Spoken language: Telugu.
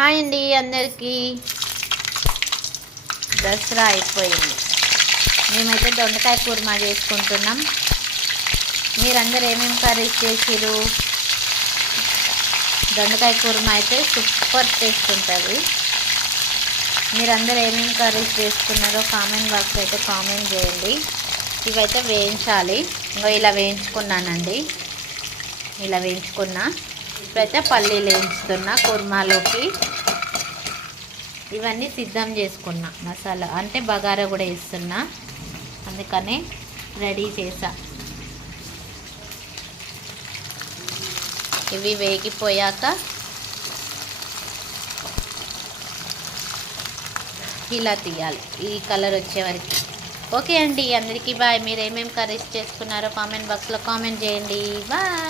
హాయ్ అండి అందరికీ. దసరా అయిపోయింది. మేమైతే దొండకాయ కుర్మా చేసుకుంటున్నాం. మీరందరూ ఏమేమి కర్రీస్ చేసిరు దొండకాయ కుర్మా అయితే సూపర్ టేస్ట్ ఉంటుంది. మీరందరూ ఏమేమి కర్రీస్ చేసుకున్నారో కామెంట్ బాక్స్ అయితే కామెంట్ చేయండి. ఇవైతే వేయించాలి. ఇంకో ఇలా వేయించుకున్నానండి. ఇలా వేయించుకున్నా. ఇప్పుడైతే పల్లీలు వేయించుతున్నా కుర్మాలోకి. ఇవన్నీ సిద్ధం చేసుకున్నా మసాలా అంటే బగారా కూడా వేస్తున్నా. అందుకనే రెడీ చేసా. ఇవి వేగిపోయాక ఇలా తీయాలి ఈ కలర్ వచ్చే వరకు. ఓకే అండి అందరికీ బాయ్. మీరు ఏమేమి కర్రీస్ చేసుకున్నారో కామెంట్ బాక్స్లో కామెంట్ చేయండి. బాయ్.